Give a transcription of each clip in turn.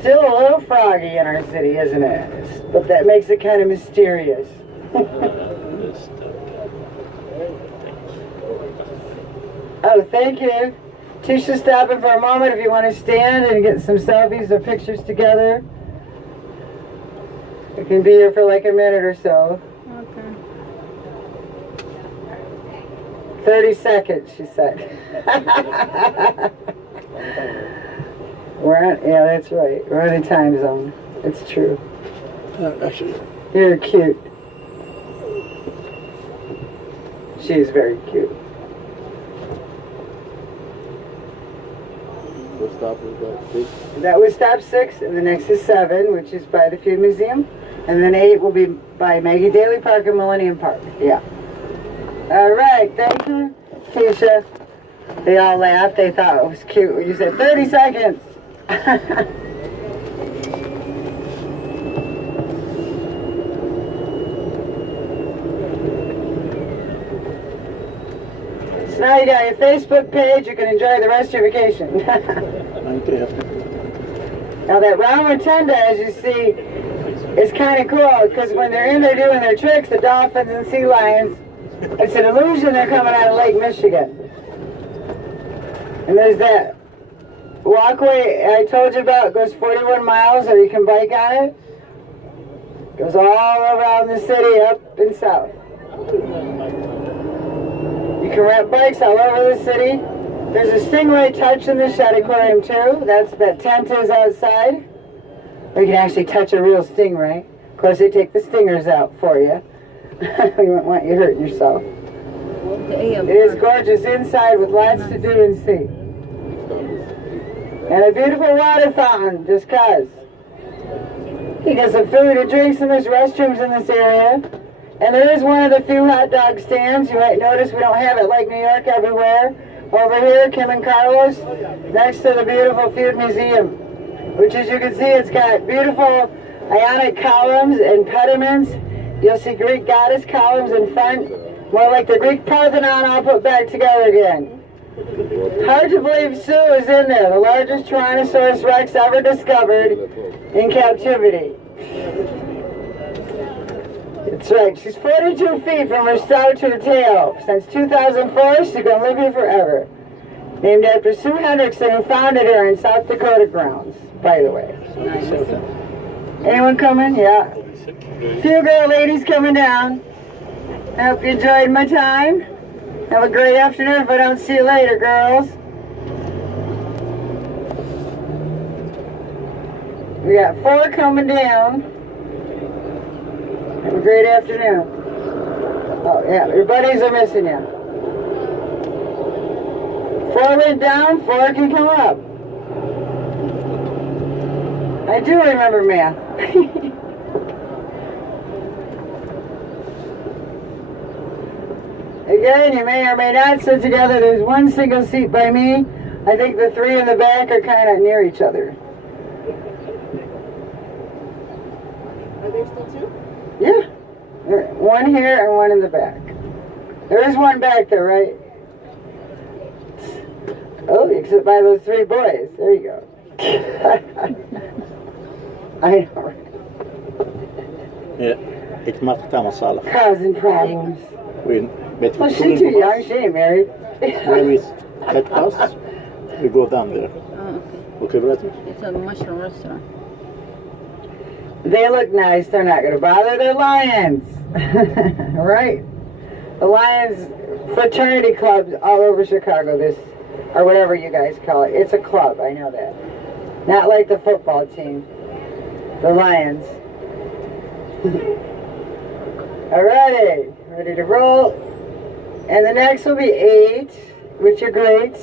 Still a little froggy in our city, isn't it? But that makes it kind of mysterious. Oh, thank you. Tisha's stopping for a moment if you want to stand and get some selfies or pictures together. We can be here for like a minute or so. Okay. 30 seconds, she said. Yeah, that's right. We're in a time zone. It's true. Actually, You're cute. She's very cute. what stop was that? 6? That was stop 6, and the next is 7, which is by the Feud Museum. And then 8 will be by Maggie Daly Park and Millennium Park. Yeah. All right, thank you, Keisha. They all laughed. They thought it was cute when you said 30 seconds. So now you got your Facebook page. You can enjoy the rest of your vacation. Now that round rotunda, as you see, is kind of cool because when they're in there doing their tricks, the dolphins and sea lions, it's an illusion they're coming out of Lake Michigan. And there's that walkway I told you about. It goes 41 miles, or you can bike on it. Goes all around the city, up and south. You can rent bikes all over the city. There's a Stingray Touch in the Shad Aquarium too. That's that tent is outside. Or you can actually touch a real stingray. Of course, they take the stingers out for you. We wouldn't want you hurting yourself. It is gorgeous inside with lots to do and see. And a beautiful water fountain, just cause. You get some food and drinks, and there's restrooms in this area. And there is one of the few hot dog stands. You might notice we don't have it like New York everywhere. Over here, Kim and Carlos, next to the beautiful Feud Museum, which as you can see, it's got beautiful Ionic columns and pediments. You'll see Greek goddess columns in front, more like the Greek Parthenon all put back together again. Hard to believe Sue is in there, the largest Tyrannosaurus Rex ever discovered in captivity. That's right, she's 42 feet from her snout to her tail. Since 2004, she's going to live here forever. Named after Sue Hendrickson, who founded her in South Dakota grounds, by the way. Anyone coming? Yeah. Few girl ladies coming down. I hope you enjoyed my time. Have a great afternoon if I don't see you later, girls. We got 4 coming down. Have a great afternoon. Oh, yeah, your buddies are missing you. 4 went down, 4 can come up. I do remember math. Again, you may or may not sit together. There's one single seat by me. I think the 3 in the back are kind of near each other. Are there still 2? Yeah. One here and one in the back. There is one back there, right? Oh, except by those 3 boys. There you go. I know, right? It's not Tamasala. Causing problems. Well, she's too young. She ain't married. Where is that house? We go down there. Oh, Okay, brother. it's a mushroom restaurant. They look nice. They're not going to bother. They're lions. Right? The Lions fraternity clubs all over Chicago, this, or whatever you guys call it. It's a club, I know that. Not like the football team. The Lions. Alrighty. Ready to roll. And the next will be 8 with your greats.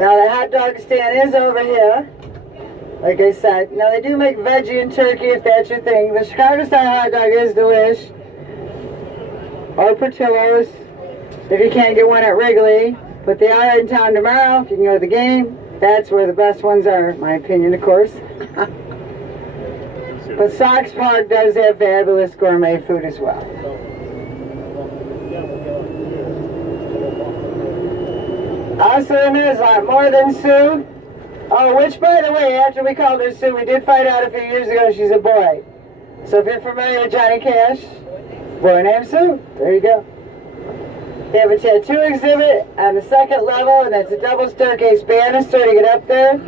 Now the hot dog stand is over here. Like I said, now they do make veggie and turkey if that's your thing. The Chicago style hot dog is delish. Or Portillo's if you can't get one at Wrigley. But they are in town tomorrow. If you can go to the game, that's where the best ones are, in my opinion, of course. But Sox Park does have fabulous gourmet food as well. Also in there's a lot more than Sue. Oh, which by the way, after we called her Sue, we did find out a few years ago she's a boy. So if you're familiar with Johnny Cash, boy named Sue, there you go. They have a tattoo exhibit on the second level, and that's a double staircase banister to get up there.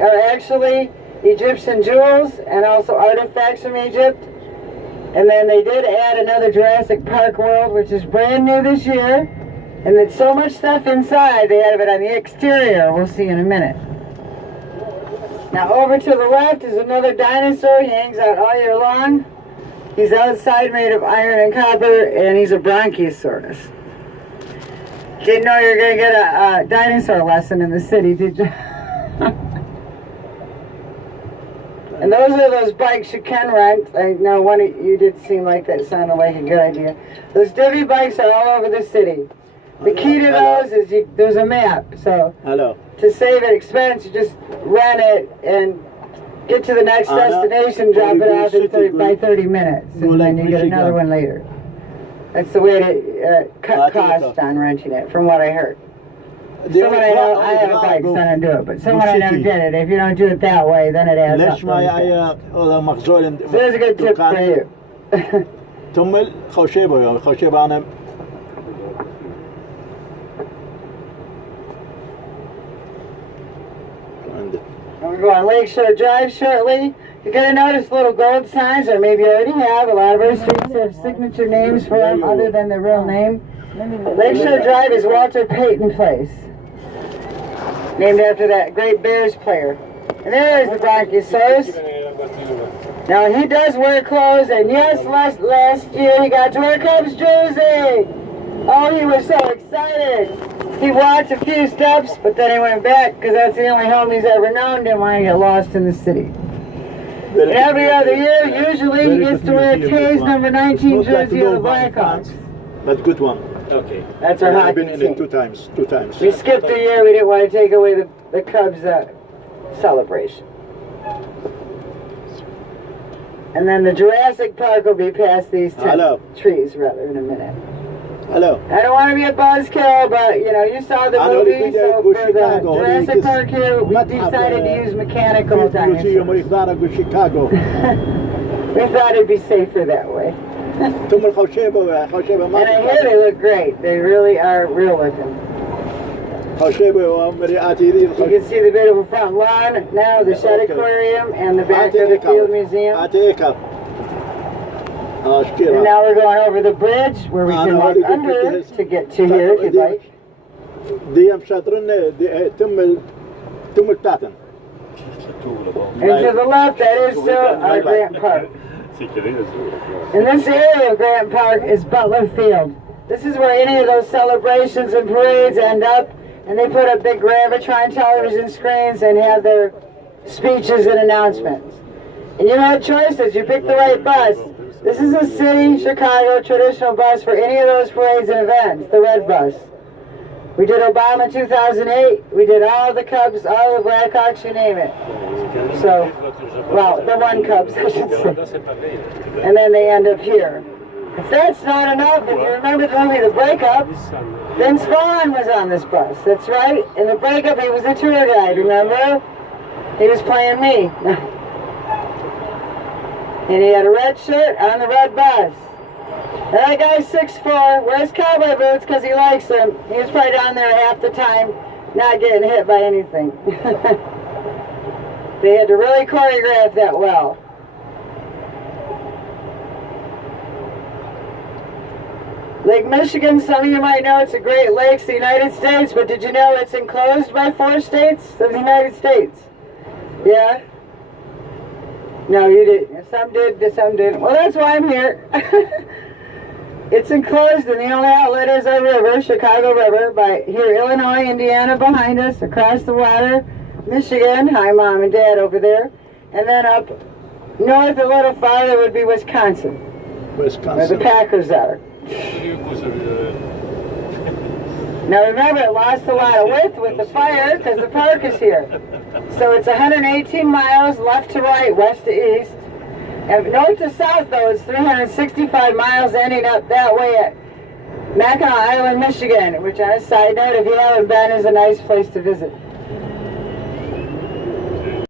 Are actually Egyptian jewels and also artifacts from Egypt. And then they did add another Jurassic Park World, which is brand new this year. And there's so much stuff inside, they have it on the exterior. We'll see in a minute. Now over to the left is another dinosaur. He hangs out all year long. He's outside, made of iron and copper, and he's a Bronchiosaurus. Didn't know you were going to get a dinosaur lesson in the city, did you? And those are those bikes you can rent. I know one of you did seem like that sounded like a good idea. Those divvy bikes are all over the city. The key to those is there's a map. So Hello. to save an expense, you just rent it and get to the next destination, drop it off in by 30 minutes, and then you get another one later. That's the way to cut costs on renting it, from what I heard. Someone I know, I have a bike, so I don't do it, but someone I know did it. If you don't do it that way, then it adds up. ليش ما مخزون So there's a good tip for you. تمل خوشيبه أنا We're going on Lakeshore Drive shortly. You're going to notice little gold signs, or maybe you already have. A lot of our streets have signature names for them other than their real name. Lakeshore Drive is Walter Payton Place, named after that great Bears player. And there is the Bronchiosaurus. Now he does wear clothes, and yes, last year he got to wear a Cubs jersey. Oh, he was so excited. He walked a few steps, but then he went back because that's the only home he's ever known. Didn't want to get lost in the city. And every other year, usually he gets to wear a K's number 19 jersey of the Blackhawks. But good one. Okay. That's our I've hockey been in team. it two times. We skipped a year. We didn't want to take away the Cubs celebration. And then the Jurassic Park will be past these trees, rather, in a minute. Hello. I don't want to be a buzzkill, but you know, you saw the movie, so for the Jurassic Park here, we decided to use mechanical dinosaurs. We thought it'd be safer that way. And I hear they look great. They really are real looking. You can see the beautiful front lawn, now the Shed Aquarium, and the back of the Field Museum. And now we're going over the bridge where we can walk under to get to here if you'd like. And to the left, that is still our Grant Park. And this area of Grant Park is Butler Field. This is where any of those celebrations and parades end up, and they put up big Gravitron television screens and have their speeches and announcements. And you have choices. You pick the right bus. This is a city, Chicago, traditional bus for any of those parades and events, the red bus. We did Obama 2008, we did all the Cubs, all the Blackhawks, you name it. So, well, the one Cubs, I should say. And then they end up here. If that's not enough, if you remember the movie The Breakup, Vince Vaughn was on this bus, that's right. In The Breakup, he was the tour guide, remember? He was playing me. And he had a red shirt on the red bus. And that guy's 6'4", wears cowboy boots because he likes them. He was probably down there half the time, not getting hit by anything. They had to really choreograph that well. Lake Michigan, some of you might know it's a Great Lakes, the United States, but did you know it's enclosed by 4 states of the United States? Yeah? No, you didn't. Some did, some didn't. Well, that's why I'm here. It's enclosed, and the only outlet is our river, Chicago River, by here, Illinois, Indiana behind us, across the water, Michigan. Hi, Mom and Dad over there. And then up north a little farther would be Wisconsin, where the Packers are. Now remember, it lost a lot of width with the fire because the park is here. So it's 118 miles left to right, west to east. And north to south, though, it's 365 miles ending up that way at Mackinac Island, Michigan, which on a side note, if you haven't been, is a nice place to visit.